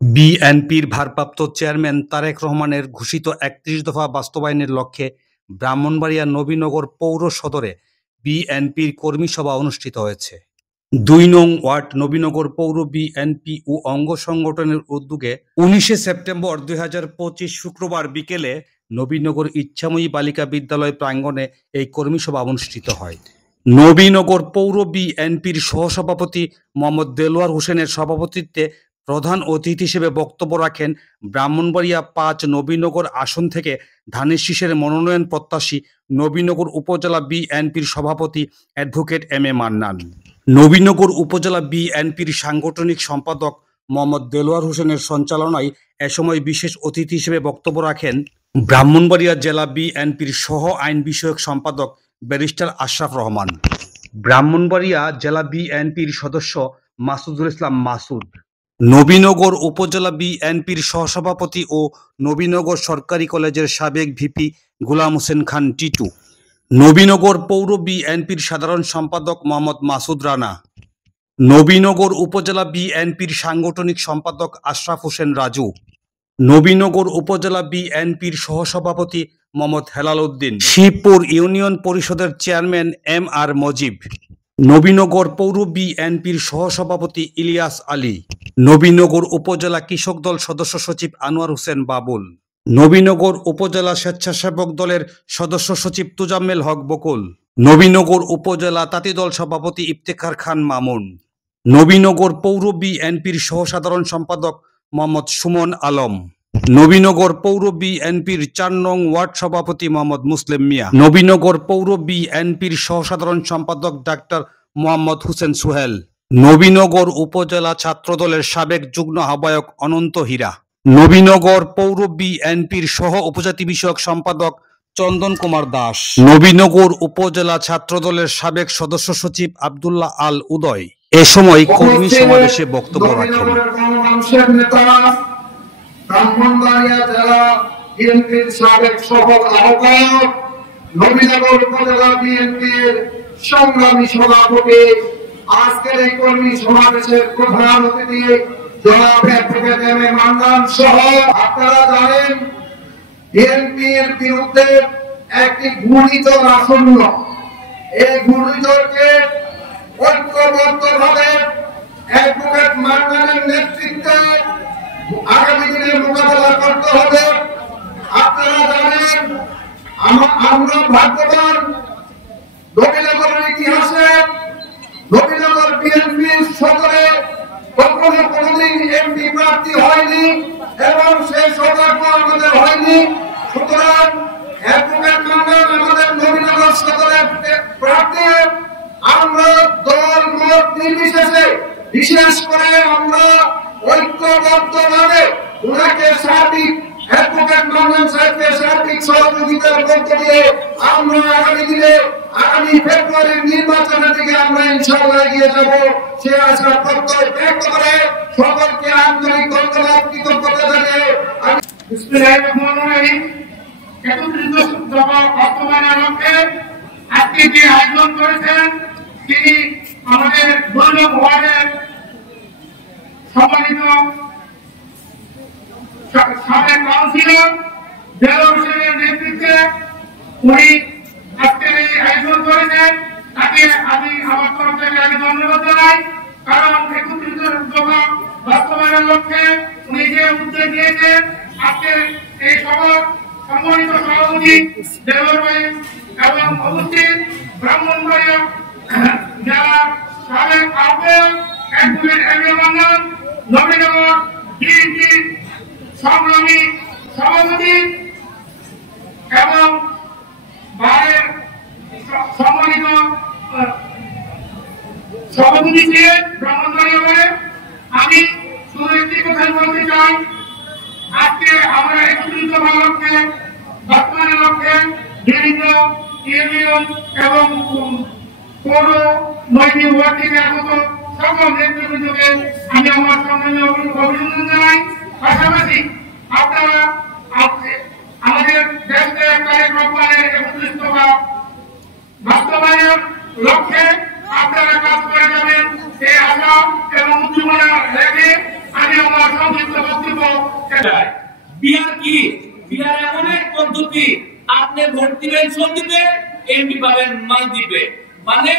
বিএনপির ভারপ্রাপ্ত চেয়ারম্যান তারেক রহমানের ঘোষিত ৩১ দফা বাস্তবায়নের লক্ষ্যে ব্রাহ্মণবাড়িয়া নবীনগর পৌর সদরে বিএনপির কর্মী সভা অনুষ্ঠিত হয়েছে। ২ নং ওয়ার্ড নবীনগর পৌর বিএনপি ও অঙ্গ সংগঠনের উদ্যোগে ১৯ সেপ্টেম্বর ২০২৫ শুক্রবার বিকেলে নবীনগর ইচ্ছাময়ী বালিকা বিদ্যালয় প্রাঙ্গণে এই কর্মী সভা অনুষ্ঠিত হয়। নবীনগর পৌর বিএনপির সহসভাপতি মোহাম্মদ দেলোয়ার হোসেনের সভাপতিত্বে প্রধান অতিথি হিসেবে বক্তব্য রাখেন ব্রাহ্মণবাড়িয়া ৫ নবীনগর আসন থেকে ধানের শীষের মনোনয়ন প্রত্যাশী নবীনগর উপজেলা বিএনপির সভাপতি advocate M A Mannan. Nabinagar উপজেলা বিএনপির সাংগঠনিক সম্পাদক মোহাম্মদ দেলোয়ার হোসেনের সঞ্চালনায় এ সময় বিশেষ অতিথি হিসেবে বক্তব্য রাখেন ব্রাহ্মণবাড়িয়া জেলা বিএনপির সহ আইন বিষয়ক সম্পাদক ব্যারিস্টার আশরাফ রহমান, ব্রাহ্মণবাড়িয়া জেলা বিএনপির সদস্য মাসুদুল ইসলাম মাসুদ, নবীনগর উপজেলা বিএনপির সহসভাপতি ও নবীনগর সরকারি কলেজের সাবেক ভিপি গোলাম হোসেন খান টিটু, নবীনগর পৌর বিএনপির সাধারণ সম্পাদক মোহাম্মদ মাসুদ রানা, নবীনগর উপজেলা বিএনপির সাংগঠনিক সম্পাদক আশরাফ হোসেন রাজু, নবীনগর উপজেলা বিএনপির সহসভাপতি মোহাম্মদ হেলাল উদ্দিন, শিবপুর ইউনিয়ন পরিষদের chairman M R Mojib, Nabinagar পৌর বিএনপির সহসভাপতি ইলিয়াস আলী, নবীনগর উপজেলা কৃষক দল সদস্য সচিব আনোয়ার হোসেন বাবুল, নবীনগর উপজেলা স্বেচ্ছাসেবক দলের সদস্য সচিব তুজাম্মেল হক বকুল, নবীনগর উপজেলা তাঁতি দল সভাপতি ইফতেখার খান মামুন, নবীনগর পৌর বিএনপির সহসাধারণ সম্পাদক মোহাম্মদ সুমন আলম, নবীনগর পৌর বিএনপির ৪ নং ওয়ার্ড সভাপতি মোহাম্মদ মুসলিম মিয়া, নবীনগর পৌর বিএনপির সহসাধারণ সম্পাদক ডাক্তার মোহাম্মদ হোসেন সোহেল, নবীনগর উপজেলা ছাত্রদলের সাবেক যুগ্ম আহ্বায়ক অনন্ত হীরা, নবীনগর পৌর বিএনপির সহ উপজাতি বিষয়ক সম্পাদক চন্দন কুমার দাস, নবীনগর উপজেলা ছাত্রদলের সাবেক সদস্য সচিব আব্দুল্লাহ আল উদয় এ সময় কর্মী সমাবেশে বক্তব্য রাখেন। ব্রাহ্মণবাড়িয়া জেলা বিএনপির সাবেক সফল আহ্বায়ক, নবীনগর উপজেলা বিএনপির সংগ্রামী সভাপতি, আজকের এই কর্মী সমাবেশের প্রধান অতিথি জনাব অ্যাডভোকেট এম এ মান্নান সহ আপনারা জানেন বিএনপির বিরুদ্ধে একটি ঘূর্ণিঝড় আসন্ন। এই ঘূর্ণিঝড়কে ঐক্যবদ্ধভাবে অ্যাডভোকেট মান্নানের নেতৃত্বে আগামী দিনে মোকাবেলা করতে হবে। আপনারা জানেন আমরা ভাগ্যবান, নবীনগরের ইতিহাসে নবীনগর বিএনপির সদরে কখনো কোনোদিন এমপি প্রার্থী হয়নি এবং সেই সৌভাগ্য আমাদের হয়নি। সুতরাং অ্যাডভোকেট মান্নান আমাদের নবীনগর সদরের প্রার্থী। আমরা দল মত নির্বিশেষে, বিশেষ করে আমরা ঐক্যবদ্ধভাবে ওনাকে সার্বিক অ্যাডভোকেট মান্নান সাহেবকে সার্বিক সহযোগিতার মধ্য দিয়ে আমরা আগামী দিনে আগামী ফেব্রুয়ারির নির্বাচনের দিকে আমরা ইনশাআল্লাহ এগিয়ে যাব। সে আশা প্রত্যয় ব্যক্ত করে সকলকে আন্তরিক ধন্যবাদ, কৃতজ্ঞতা জানিয়ে আমি বিসমিল্লাহির রহমানির রহিম ৩১ দফা বাস্তবায়নের লক্ষ্যে আজকে যে আয়োজন করেছেন তিনি আমাদের ২ নং ওয়ার্ডের সম্মানিত সাবেক কাউন্সিলর দেলোয়ার হোসেনের নেতৃত্বে উনি আজকের এই আয়োজন করেছেন। তাকে আমি আমার তরফ থেকে আগে ধন্যবাদ জানাই, কারণ ৩১ দফা বাস্তবায়নের লক্ষ্যে উনি যে উদ্যোগ নিয়েছেন। আজকের এই সভার সম্মানিত সভাপতি দেলোয়ার ভাই এবং উপস্থিত ব্রাহ্মণবাড়িয়া জেলার সাবেক আহ্বায়ক advocate M A Mannan, Nabinagar বিএনপির সংগ্রামী সভাপতি এবং ভাইয়ের সম্মানিত সভাপতি ছিলেন ব্রাহ্মণবাড়িয়া। আমি শুধু একটি কথা বলতে চাই, আজকে আমরা ৩১ দফা লক্ষ্যে বাস্তবায়নের লক্ষ্যে বিভিন্ন ইউনিয়ন এবং পৌর নৈতিক ওয়ার্ড থেকে আগত সকল নেতৃবৃন্দকে আমি আমার সংগ্রামী অভিনন্দন জানাই। পাশাপাশি আপনারা আমাদের দেশের তারেক রহমানের ৩১ দফা বাস্তবায়নের লক্ষ্যে আপনারা কাজ করে যাবেন এই আশা এবং উদ্দীপনা রেখে আমি আমার সংক্ষিপ্ত বক্তব্য যায়। বিহার কি? বিহার এমন এক পদ্ধতি, আপনি ভোট দিবেন সন্দ্বীপে, এমপি পাবেন মালদ্বীপে, মানে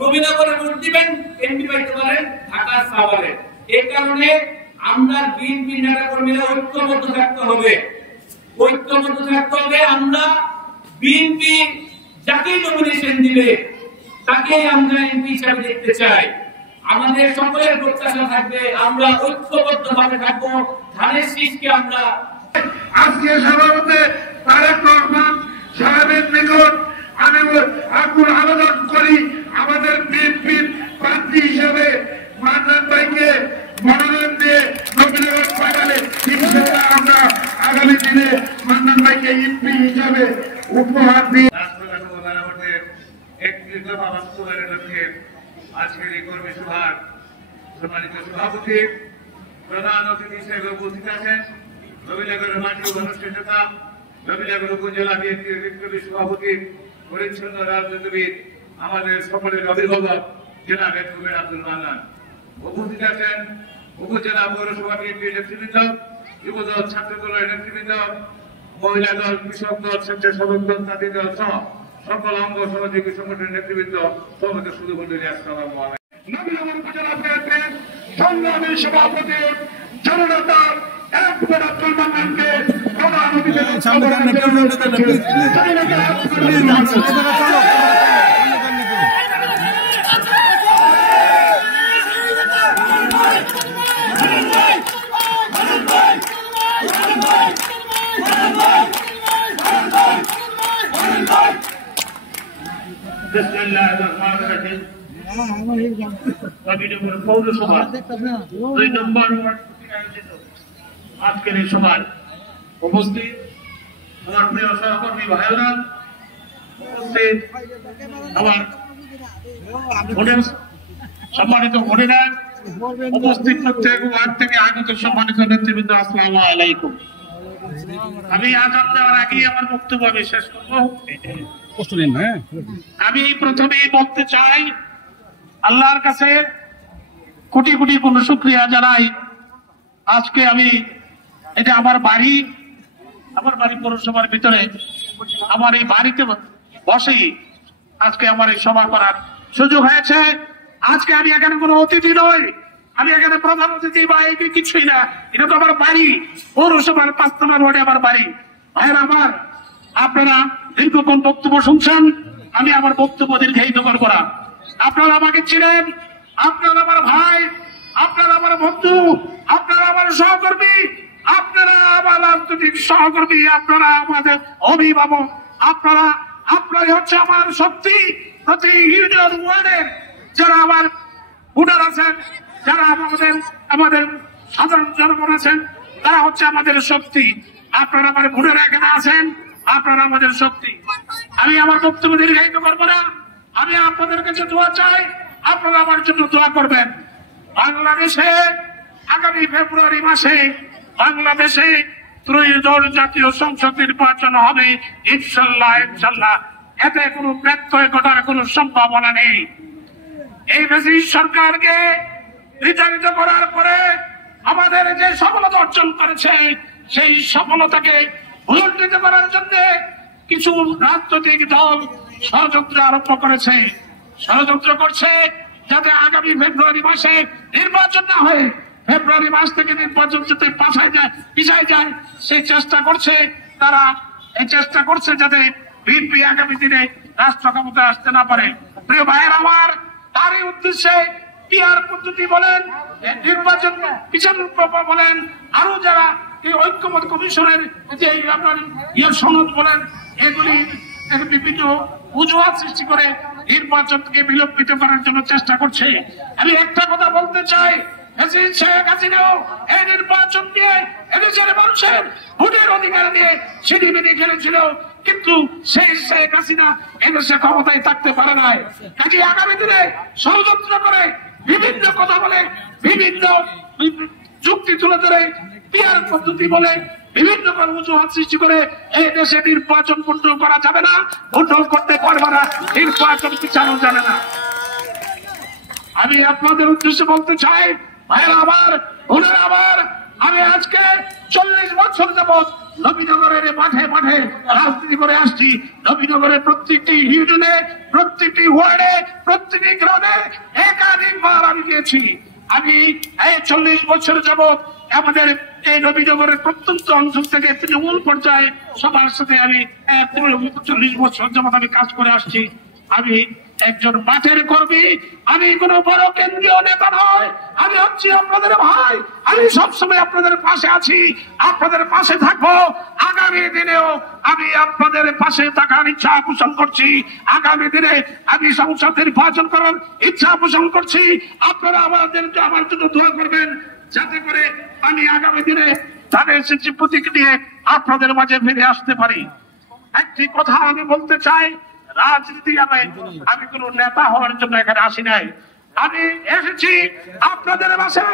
নবীনগরে ভোট দিবেন, এমপি পাইতে পারেন ঢাকা সাভারে। এই কারণে আমরা বিএনপি নেতা কর্মীরা ঐক্যবদ্ধ থাকতে হবে, ঐক্যবদ্ধ থাকতে হবে। আমরা বিএনপি যাকেই নমিনেশন দিবে তাকেই আমরা এমপি হিসাবে দেখতে চাই। আমাদের সকলের প্রত্যাশা থাকবে আমরা ঐক্যবদ্ধ ভাবে থাকবো, ধানের শীষকে আমরা আজকে সভাপতি তারেক রহমান সাহেবের নিকট আমি আকুল আবেদন করি, আমাদের বিএনপির প্রার্থী হিসেবে মান্নান ভাইকে মনোনয়ন দিয়ে নবীনগর পাঠালে ইনশাআল্লাহ আমরা আগামী দিনে মান্নান ভাইকে এমপি হিসাবে উপহার দিয়ে আজকের এই কর্মী সভার সম্মানিত সভাপতি, প্রধান অতিথি হিসেবে উপস্থিত আছেন নবীনগরের মাটি অনুষ্ঠিত নবীনগর উপজেলা বিএনপির বিপ্লবী সভাপতি, পরিচ্ছন্ন রাজনীতিবিদ, আমাদের সকলের অভিভাবক জনাব এডভোকেট আব্দুল মান্নান। উপস্থিত আছেন উপজেলা পৌরসভা বিএনপির নেতৃবৃন্দ, যুবদল, ছাত্রদলের নেতৃবৃন্দ, মহিলা দল, কৃষক দল, স্বেচ্ছাসেবক দল, জাতীয় দল সহ সকল অঙ্গ সহযোগী সংগঠনের নেতৃবৃন্দ, সমবেত সুধী মণ্ডলী, আসসালামু আলাইকুম। নবীনগর উপজেলা বিএনপির সংগ্রামী সভাপতি জননেতা এডভোকেট আব্দুল মান্নানকে প্রধান অতিথি পৌরসভা 2 নম্বর আজকের এই সভায় উপস্থিত আমার প্রিয় সহকর্মী ভাইয়েরা, উপস্থিত আমার সম্মানিত ভোটেরা, উপস্থিত প্রত্যেক ওয়ার্ড থেকে আগত সম্মানিত নেতৃবৃন্দ, আসসালামু আলাইকুম। আমি আজান দেওয়ার আগেই আমার বক্তব্য আমি শেষ করবো। আমি প্রথমেই বলতে চাই, আল্লাহর কাছে কোটি কোটি কোন শুকরিয়া জানাই। আজকে আমি এটা আমার বাড়ি পৌরসভার ভিতরে, আমার এই বাড়িতে বসেই আজকে আমার এই সভা করার সুযোগ হয়েছে। আজকে আমি এখানে কোনো অতিথি নই, আমি এখানে প্রধান অতিথি বা এই কিছুই না, এটা তো আমার বাড়ি, পৌরসভার 5 নম্বর ওয়ার্ডে আমার বাড়ি। ভাইয়ের আমার, আপনারা দীর্ঘক্ষণ বক্তব্য শুনছেন, আমি আমার বক্তব্য দীর্ঘায়িত করবো না। আপনারা আমাকে চিনেন, আপনারা আমার ভাই, আপনারা আমার বন্ধু, আপনারা আমার সহকর্মী, আপনারা আমার রাজনৈতিক সহকর্মী, আপনারা আমাদের অভিভাবক, আপনারাই হচ্ছে আমার শক্তি। প্রতি ইউনিয়ন ওয়ার্ডের যারা আমার ভোটার আছেন, যারা আমাদের সাধারণ জনগণ আছেন, তারা হচ্ছে আমাদের শক্তি। আপনারা আমার ভোটার এখানে আছেন, আপনারা আমাদের শক্তি। আমি আমার বক্তব্য দীর্ঘায়িত করবো না, আমি আপনাদের কাছে দোয়া চাই, আপনারা আমার জন্য দোয়া করবেন। বাংলাদেশে আগামী ফেব্রুয়ারি মাসে বাংলাদেশে ত্রয়োদশ জাতীয় সংসদ নির্বাচন হবে ইনশাল্লাহ, ইনশাল্লাহ। এতে কোনো ব্যত্যয় ঘটার কোনো সম্ভাবনা নেই। এই ব্রিটিশ সরকারকে বিতাড়িত করার পরে আমাদের যে সফলতা অর্জন করেছে, সেই সফলতাকে ভুলণ্ঠিত করার জন্য কিছু রাজনৈতিক দল ষড়যন্ত্র আরম্ভ করেছে, ষড়যন্ত্র করছে যাতে আগামী ফেব্রুয়ারি মাসে নির্বাচন না হয়, ফেব্রুয়ারি মাস থেকে নির্বাচন যাতে পিছায় যায় সেই চেষ্টা করছে। তারা এই চেষ্টা করছে যাতে বিএনপি আগামী দিনে রাষ্ট্র ক্ষমতায় আসতে না পারে। প্রিয় ভাইয়ের আমার, তারই উদ্দেশ্যে পিআর পদ্ধতি বলেন, নির্বাচন পিছানোর প্রভাব বলেন, আরো যারা এই ঐক্যমত কমিশনের যে আপনার সনদ বলেন, এগুলি বিভিন্ন অজুহাত সৃষ্টি করে নির্বাচনকে বিলম্বিত করার জন্য চেষ্টা করছে। আমি একটা কথা বলতে চাই, শেখ হাসিনাও এই নির্বাচন নিয়ে এদেশের মানুষের ভোটের অধিকার নিয়ে ছিনিমিনি খেলেছিল, কিন্তু সেই শেখ হাসিনা এদেশে ক্ষমতায় থাকতে পারে নাই। কাজে আগামী দিনে ষড়যন্ত্র করে বিভিন্ন কথা বলে, বিভিন্ন যুক্তি তুলে ধরে, পিআর পদ্ধতি বলে বিভিন্ন অজুহাত সৃষ্টি করে এই দেশে নির্বাচন কন্ট্রোল করা যাবে না, কন্ট্রোল করতে পারবে না, নির্বাচন পিছানো যাবে না। আমি আপনাদের উদ্দেশ্যে বলতে চাই, ভাইয়েরা আমার, বোনেরা আমার, যাবৎ নবীনগরের মাঠে মাঠে রাজনীতি করে আসছি। নবীনগরের প্রত্যেকটি ইউনিয়নে, প্রত্যেকটি ওয়ার্ডে, প্রত্যেকটি গ্রামে একাধিকবার আমি গিয়েছি। আমি এই 40 বছর যাবৎ আমাদের এই নবীনগরের প্রত্যন্ত অঞ্চল থেকে তৃণমূল পর্যায়ে সবার সাথে আমি 40 বছর যাবৎ আমি কাজ করে আসছি। আমি একজন মাঠের কর্মী, আমি কোনো বড় কেন্দ্রীয় নেতা নয়, আমি হচ্ছি আপনাদের ভাই। আমি সবসময় আপনাদের পাশে আছি, আপনাদের পাশে থাকবো। আগামী দিনেও আমি আপনাদের পাশে থাকার ইচ্ছা পোষণ করছি। আগামী দিনে আমি সংসদ নির্বাচন করার ইচ্ছা পোষণ করছি। আপনারা আমার জন্য দোয়া করবেন, যাতে করে আমি আগামী দিনে তাদের প্রতীক নিয়ে আপনাদের মাঝে ফিরে আসতে পারি। একটি কথা আমি বলতে চাই, রাজনীতি আমি কোন নেতা হওয়ার জন্য এখানে আসি নাই। আমি এসেছি আপনাদের মাঝে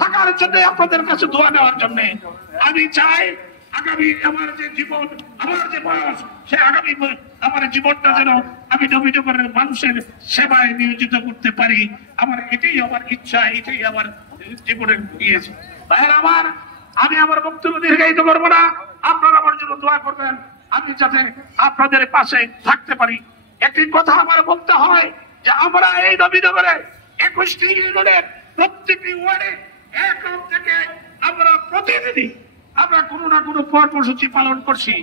থাকার জন্য, আপনাদের কাছে দোয়া নেওয়ার জন্য। আমি চাই আগামী আমার যে জীবন, আমার যে বয়স, সে আগামী আমার জীবনটা যেন আমি নবীনগরের মানুষের সেবায় নিয়োজিত করতে পারি। আমার এটাই আমার ইচ্ছা, এটাই আমার জীবনের দিয়েছে। আমি আমার বক্তব্য দীর্ঘায়িত করবো না, আপনারা আমার জন্য দোয়া করবেন, আমি যাতে আপনাদের পাশে থাকতে পারি। একটি কথা আমার বলতে হয় যে আমরা এই নবীনগরে 21টি ইউনিয়নের প্রত্যেকটি ওয়ার্ডে এখন থেকে আমরা প্রতিদিনই আমরা কোনো না কোনো কর্মসূচি পালন করছি।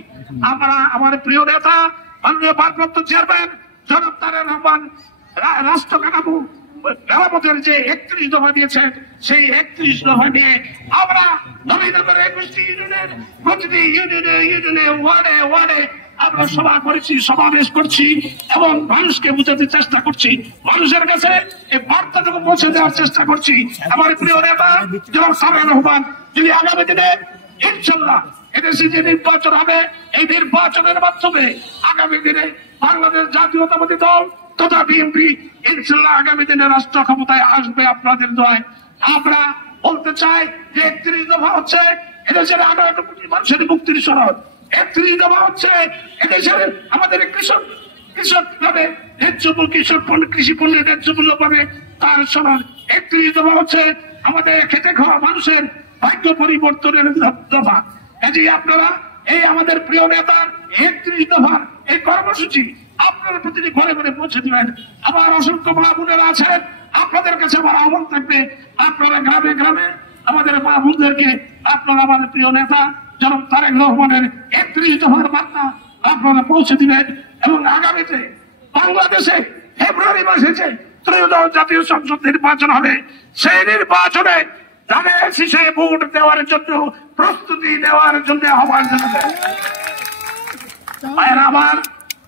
আমরা আমার প্রিয় নেতা মাননীয় ভারপ্রাপ্ত চেয়ারম্যান জনাব তারেক রহমান রাষ্ট্র কাঠামো মেরামতের যে 31 দফা দিয়েছেন, সেই 31 দফা নিয়ে আমরা নবীনগর 21টি ইউনিয়নের প্রতিটি ইউনিয়নে ওয়ার্ডে ওয়ার্ডে আমরা সভা করেছি, সমাবেশ করছি এবং মানুষকে বোঝাতে চেষ্টা করছি, মানুষের কাছে এই বার্তাটুকু পৌঁছে দেওয়ার চেষ্টা করছি। আমার প্রিয় নেতা জনাব তারেক রহমান যিনি আগামী দিনে ইনশাআল্লাহ এদেশে যে নির্বাচন হবে, এই নির্বাচনের মাধ্যমে আগামী দিনে বাংলাদেশ জাতীয়তাবাদী দল তথা বিএনপি ইনশাআল্লাহ আগামী দিনে রাষ্ট্র ক্ষমতায় আসবে আপনাদের দোয়ায়। আমরা বলতে চাই যে 31 দফা হচ্ছে এদেশের 18 কোটি মানুষের মুক্তির সনদ। 31 দফা হচ্ছে এদেশের আমাদের কৃষক ভাবে কৃষি পণ্যের ন্যায্য মূল্য পাবে তার সনদ। 31 দফা হচ্ছে আমাদের খেটে খাওয়া মানুষের ভাগ্য পরিবর্তনের দফা। কাজেই আপনারা এই আমাদের প্রিয় নেতার 31 দফার এই কর্মসূচি আপনারা প্রতিটি ঘরে ঘরে পৌঁছে দিবেন। আমার অসংখ্য মা বোনেরা আছেন, আপনাদের কাছে আমার আহ্বান থাকবে, আপনারা গ্রামে গ্রামে আমাদের মা বোনদেরকে আপনারা আমাদের প্রিয় নেতা জনাব তারেক রহমানের 31 দফার বার্তা আপনারা পৌঁছে দিবেন। এবং আগামীতে বাংলাদেশে ফেব্রুয়ারি মাসে যে ত্রয়োদশ জাতীয় সংসদ নির্বাচন হবে, সেই নির্বাচনে ধানের শীষে ভোট দেওয়ার জন্য প্রস্তুতি নেওয়ার জন্য আহ্বান জানাবেন।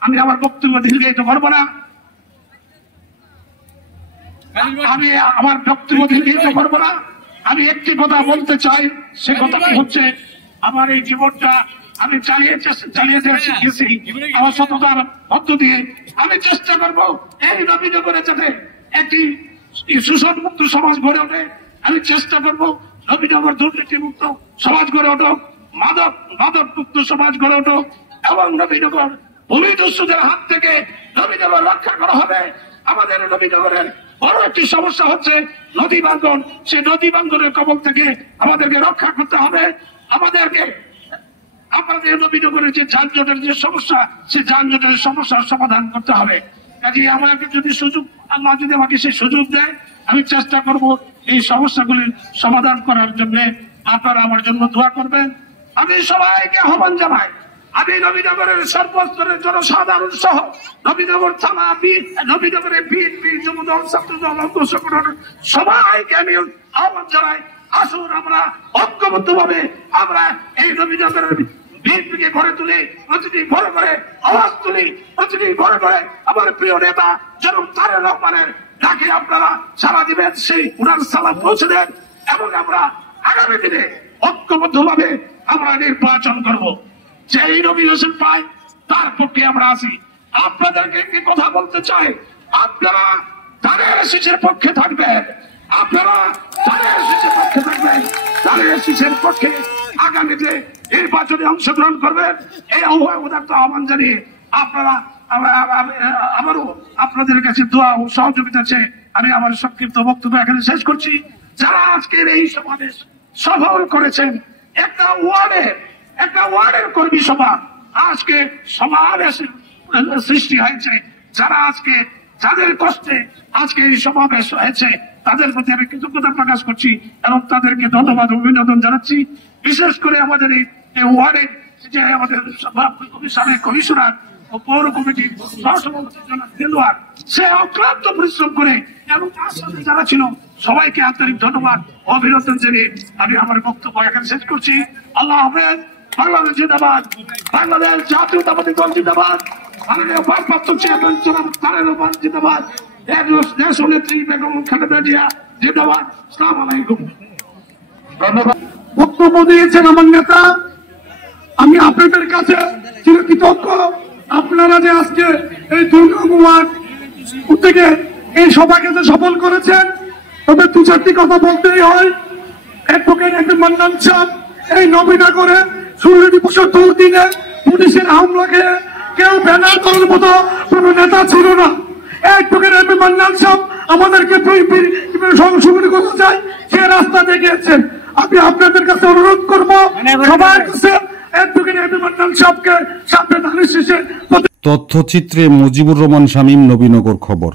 আমি আমার বক্তব্য দীর্ঘায়িত করবো না, আমি একটি কথা বলতে চাই। সে কথাটি হচ্ছে আমার এই জীবনটা আমি চালিয়ে গেছি আমার সততার মধ্য দিয়ে। আমি চেষ্টা করবো এই নবীনগরে যাতে একটি শোষণমুক্ত সমাজ গড়ে ওঠে। আমি চেষ্টা করবো নবীনগর দুর্নীতি মুক্ত সমাজ গড়ে উঠুক, মাদক মুক্ত সমাজ গড়ে উঠুক এবং নবীনগর ভূমিদস্যুদের হাত থেকে নবীনগর রক্ষা করা হবে। আমাদের নবীনগরের বড় একটি সমস্যা হচ্ছে নদী ভাঙ্গন। সেই নদী ভাঙ্গনের কবল থেকে আমাদেরকে রক্ষা করতে হবে। আমাদের নবীনগরের যে যানজটের যে সমস্যা, সেই যানজটের সমস্যার সমাধান করতে হবে। কাজে আমাকে যদি আল্লাহ যদি আমাকে সেই সুযোগ দেয়, আমি চেষ্টা করব এই সমস্যাগুলির সমাধান করার জন্য। আপনারা আমার জন্য দোয়া করবেন। আমি সবাইকে আহ্বান জানাই, আমি নবীনগরের সর্বস্তরের জনসাধারণ সহ নবীনগর থানা, নবীনগরের বিএনপি, যুবদল, ছাত্রদল, অঙ্গ সংগঠন সবাইকে আমি আহ্বান জানাই, আসুন আমরা ঐক্যবদ্ধ ভাবে আমরা এই নবীনগরের বিএনপিকে গড়ে তুলি, প্রতিটি ঘরে ঘরে আওয়াজ তুলি, প্রতিটি ঘরে ঘরে আমার প্রিয় নেতা জনাব তারেক রহমানের ডাকে আপনারা সাড়া দিবেন, সেই উনার সালাম পৌঁছে দেন এবং আমরা আগামী দিনে ঐক্যবদ্ধ ভাবে আমরা নির্বাচন করব। যেই নমিনেশন পাই তার পক্ষে আমরা আছি। আপনাদেরকে একটি কথা বলতে চাই, আপনারা ধানের শীষের পক্ষে থাকবেন, আপনারা ধানের শীষের পক্ষে থাকবেন, ধানের শীষের পক্ষে আগামীতে নির্বাচনে অংশগ্রহণ করবেন। এই আহ্বান জানিয়ে আপনারা আবারও আপনাদের কাছে দোয়া ও সহযোগিতা চেয়ে আমি আমার সংক্ষিপ্ত বক্তব্য এখানে শেষ করছি। যারা আজকের এই সমাবেশ সফল করেছেন, একটা ওয়ার্ডে একটা ওয়ার্ডের কর্মী সভা আজকে সমাবেশ সৃষ্টি হয়েছে। যারা আজকে যাদের কষ্টে আজকে এই সমাবেশ হয়েছে তাদের প্রতি আমি কৃতজ্ঞতা প্রকাশ করছি এবং তাদেরকে ধন্যবাদ অভিনন্দন জানাচ্ছি। বিশেষ করে আমাদের এই ওয়ার্ডের যে আমাদের কমিশনার ও পৌর কমিটির সহসভাপতি জনাব দেলোয়ার, সে অক্লান্ত পরিশ্রম করে এবং তার সাথে যারা ছিল সবাইকে আন্তরিক ধন্যবাদ অভিনন্দন জানিয়ে আমি আমার বক্তব্য এখানে শেষ করছি। আল্লাহ হাফেজ। বাংলাদেশ জিন্দাবাদ, বাংলাদেশ জাতীয়তাবাদী দল জিন্দাবাদ, মাননীয় ভারপ্রাপ্ত চেয়ারম্যান জনাব তারেক রহমান জিন্দাবাদ, দেশ নেত্রী বেগম খালেদা জিয়া জিন্দাবাদ। আসসালামু আলাইকুম। ধন্যবাদ। বক্তব্য দিয়েছেন আমার নেতা। আমি আপনাদের কাছে চিরকৃতজ্ঞ। আপনারা যে আজকে এই দুর্গম থেকে এই সভাকে যে সফল করেছেন, তবে দু চারটি কথা বলতেই হয়। অ্যাডভোকেট মান্নান সাহেব এই নবীনগরে 16 দিবসের দুর্দিনে পুলিশের হামলাকে কেউ ব্যানার করার মতো কোন নেতা ছিল না। অ্যাডভোকেট মান্নান সাহেব আমাদেরকে সংশোধন করতে চাই, সে রাস্তা দেখিয়েছেন। আমি আপনাদের কাছে অনুরোধ করবো সবার কাছে অ্যাডভোকেট মান্নান সাহেবকে সামনে ধানের শেষে। তথ্যচিত্রে মুজিবুর রহমান শামীম, নবীনগর খবর।